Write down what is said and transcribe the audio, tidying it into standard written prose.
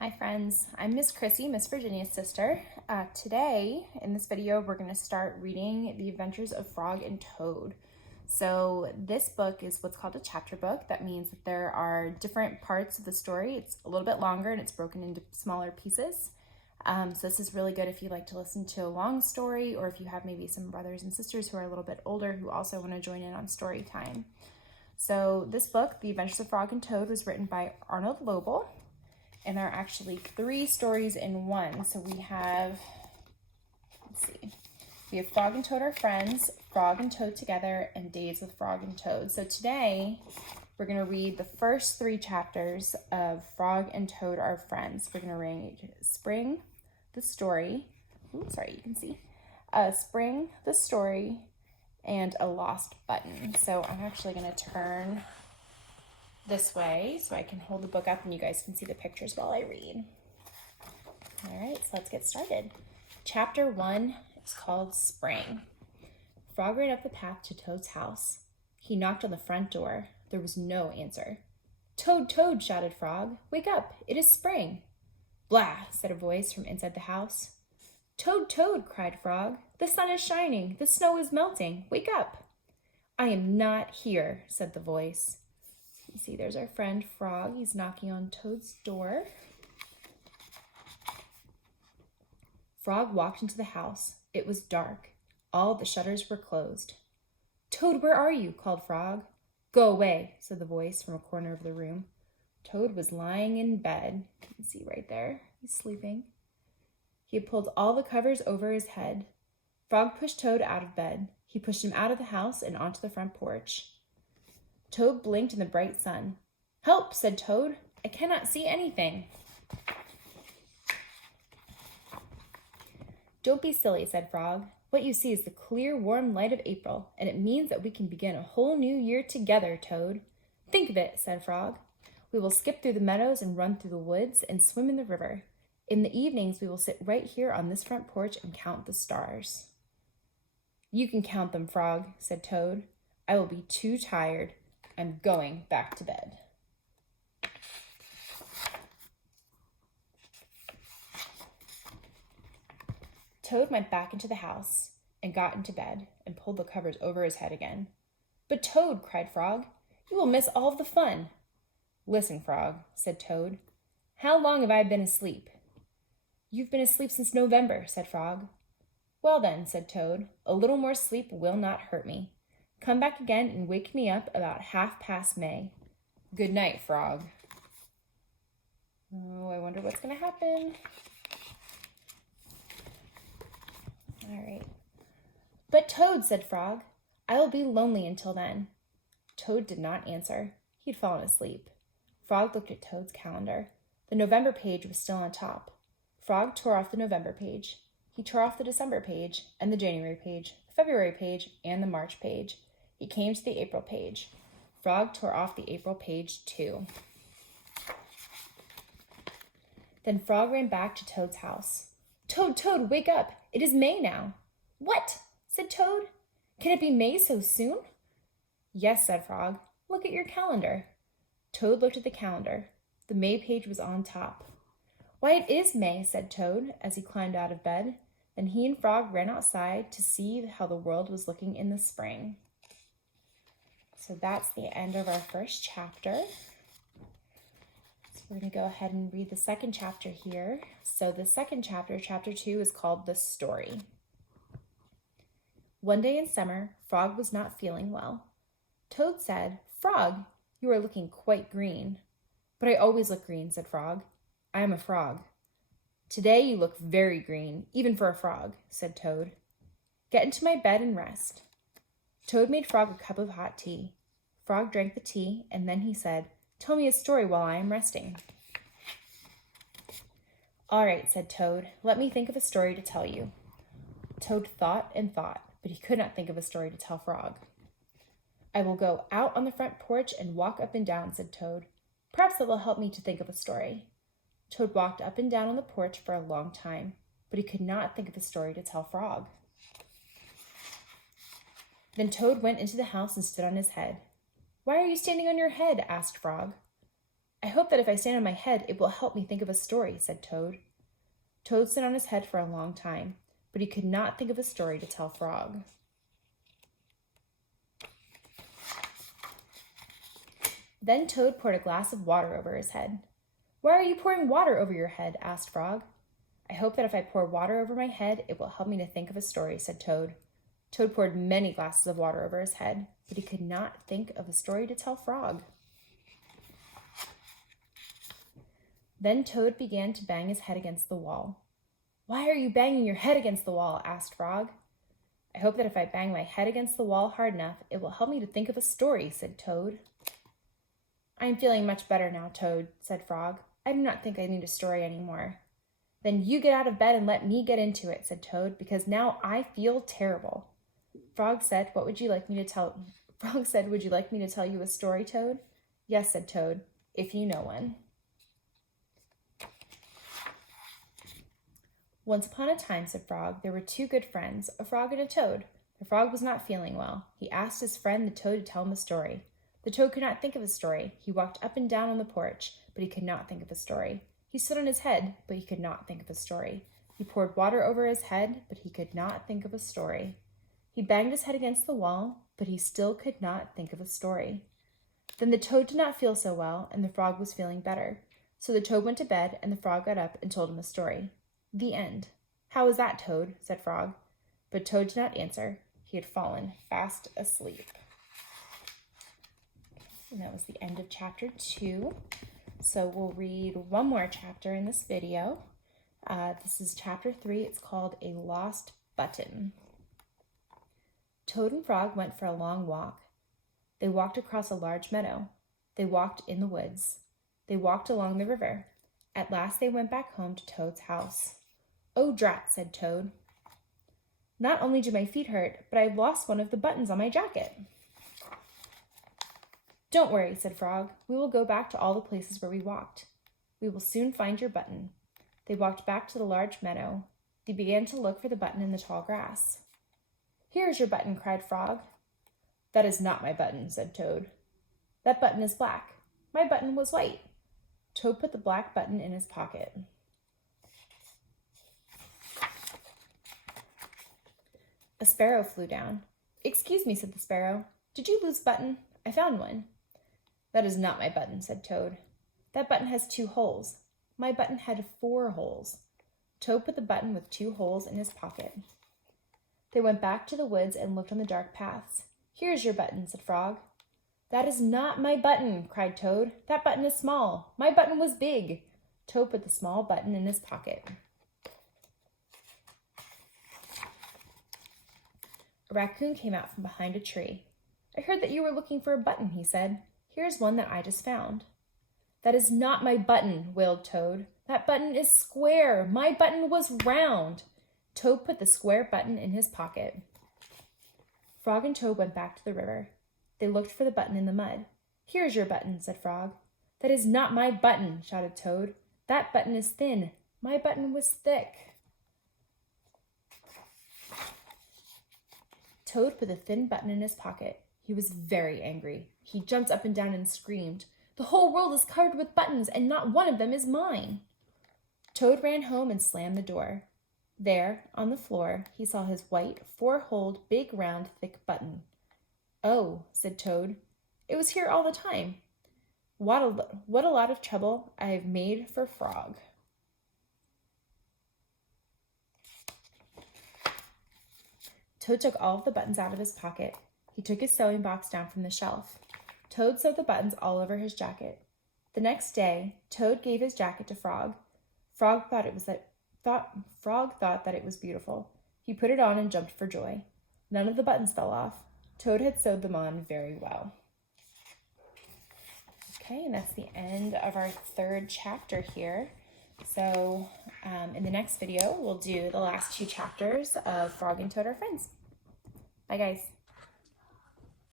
Hi friends, I'm Miss Chrissy, Miss Virginia's sister. Today, in this video, we're going to start reading The Adventures of Frog and Toad. So this book is what's called a chapter book. That means that there are different parts of the story. It's a little bit longer and it's broken into smaller pieces. So this is really good if you like to listen to a long story, or if you have maybe some brothers and sisters who are a little bit older who also want to join in on story time. So this book, The Adventures of Frog and Toad, was written by Arnold Lobel. And there are actually 3 stories in one. So we have, we have Frog and Toad Are Friends, Frog and Toad Together, and Days with Frog and Toad. So today we're going to read the first 3 chapters of Frog and Toad Are Friends. We're going to read Spring, the Story, Spring, the Story, and A Lost Button. So I'm actually going to turn this way so I can hold the book up and you guys can see the pictures while I read. All right, so let's get started. Chapter 1 is called Spring. Frog ran up the path to Toad's house. He knocked on the front door. There was no answer. "Toad, Toad," shouted Frog. "Wake up, it is spring." "Blah," said a voice from inside the house. "Toad, Toad," cried Frog. "The sun is shining, the snow is melting. Wake up." "I am not here," said the voice. You see, there's our friend Frog. He's knocking on Toad's door. Frog walked into the house. It was dark. All the shutters were closed. "Toad, where are you?" called Frog. "Go away," said the voice from a corner of the room. Toad was lying in bed. You can see right there. He's sleeping. He had pulled all the covers over his head. Frog pushed Toad out of bed. He pushed him out of the house and onto the front porch. Toad blinked in the bright sun. "Help," said Toad. "I cannot see anything." "Don't be silly," said Frog. "What you see is the clear, warm light of April, and it means that we can begin a whole new year together, Toad." "Think of it," said Frog. "We will skip through the meadows and run through the woods and swim in the river. In the evenings, we will sit right here on this front porch and count the stars." "You can count them, Frog," said Toad. "I will be too tired. I'm going back to bed." Toad went back into the house and got into bed and pulled the covers over his head again. "But Toad," cried Frog, "you will miss all of the fun." "Listen, Frog," said Toad. "How long have I been asleep?" "You've been asleep since November," said Frog. "Well then," said Toad, "a little more sleep will not hurt me. Come back again and wake me up about 1/2 May. Good night, Frog." Oh, I wonder what's going to happen. All right. "But Toad," said Frog, "I will be lonely until then." Toad did not answer. He had fallen asleep. Frog looked at Toad's calendar. The November page was still on top. Frog tore off the November page. He tore off the December page, and the January page, the February page, and the March page. He came to the April page. Frog tore off the April page too. Then Frog ran back to Toad's house. "Toad, Toad, wake up! It is May now." "What?" said Toad. "Can it be May so soon?" "Yes," said Frog. "Look at your calendar." Toad looked at the calendar. The May page was on top. "Why, it is May," said Toad as he climbed out of bed. Then he and Frog ran outside to see how the world was looking in the spring. So that's the end of our first chapter. So we're going to go ahead and read the second chapter here. So the second chapter, chapter 2, is called The Story. One day in summer, Frog was not feeling well. Toad said, "Frog, you are looking quite green." "But I always look green," said Frog. "I am a frog." "Today you look very green, even for a frog," said Toad. "Get into my bed and rest." Toad made Frog a cup of hot tea. Frog drank the tea, and then he said, "Tell me a story while I am resting." "All right," said Toad. "Let me think of a story to tell you." Toad thought and thought, but he could not think of a story to tell Frog. "I will go out on the front porch and walk up and down," said Toad. "Perhaps that will help me to think of a story." Toad walked up and down on the porch for a long time, but he could not think of a story to tell Frog. Then Toad went into the house and stood on his head. "Why are you standing on your head?" asked Frog. I hope that if I stand on my head, it will help me think of a story, said Toad. Toad stood on his head for a long time, but he could not think of a story to tell Frog. Then Toad poured a glass of water over his head. Why are you pouring water over your head? Asked Frog. I hope that if I pour water over my head, it will help me to think of a story, said Toad. Toad poured many glasses of water over his head, but he could not think of a story to tell Frog. Then Toad began to bang his head against the wall. Why are you banging your head against the wall? Asked Frog. I hope that if I bang my head against the wall hard enough, it will help me to think of a story, said Toad. I am feeling much better now, Toad, said Frog. I do not think I need a story anymore. Then you get out of bed and let me get into it, said Toad, because now I feel terrible. Frog said, would you like me to tell you a story, Toad? Yes, said Toad, if you know one. Once upon a time, said Frog, there were two good friends, a frog and a toad. The frog was not feeling well. He asked his friend the toad to tell him a story. The toad could not think of a story. He walked up and down on the porch, but he could not think of a story. He stood on his head, but he could not think of a story. He poured water over his head, but he could not think of a story. He banged his head against the wall, but he still could not think of a story. Then the toad did not feel so well, and the frog was feeling better. So the toad went to bed, and the frog got up and told him a story. The end. How was that, Toad? Said Frog. But Toad did not answer. He had fallen fast asleep. And that was the end of chapter 2. So we'll read one more chapter in this video. This is chapter 3. It's called A Lost Button. Toad and Frog went for a long walk. They walked across a large meadow. They walked in the woods. They walked along the river. At last they went back home to Toad's house. Oh, drat, said Toad. Not only do my feet hurt, but I've lost one of the buttons on my jacket. Don't worry, said Frog. We will go back to all the places where we walked. We will soon find your button. They walked back to the large meadow. They began to look for the button in the tall grass. Here is your button, cried Frog. That is not my button, said Toad. That button is black. My button was white. Toad put the black button in his pocket. A sparrow flew down. Excuse me, said the sparrow. Did you lose a button? I found one. That is not my button, said Toad. That button has 2 holes. My button had 4 holes. Toad put the button with 2 holes in his pocket. They went back to the woods and looked on the dark paths. Here's your button, said Frog. That is not my button, cried Toad. That button is small. My button was big. Toad put the small button in his pocket. A raccoon came out from behind a tree. I heard that you were looking for a button, he said. Here's one that I just found. That is not my button, wailed Toad. That button is square. My button was round. Toad put the square button in his pocket. Frog and Toad went back to the river. They looked for the button in the mud. Here's your button, said Frog. That is not my button, shouted Toad. That button is thin. My button was thick. Toad put the thin button in his pocket. He was very angry. He jumped up and down and screamed, The whole world is covered with buttons, and not one of them is mine. Toad ran home and slammed the door. There, on the floor, he saw his white, 4-holed, big, round, thick button. Oh, said Toad, it was here all the time. What a lot of trouble I have made for Frog. Toad took all of the buttons out of his pocket. He took his sewing box down from the shelf. Toad sewed the buttons all over his jacket. The next day, Toad gave his jacket to Frog. Frog thought that it was beautiful. He put it on and jumped for joy. None of the buttons fell off. Toad had sewed them on very well. Okay, and that's the end of our 3rd chapter here. So in the next video, we'll do the last 2 chapters of Frog and Toad Are Friends. Bye, guys.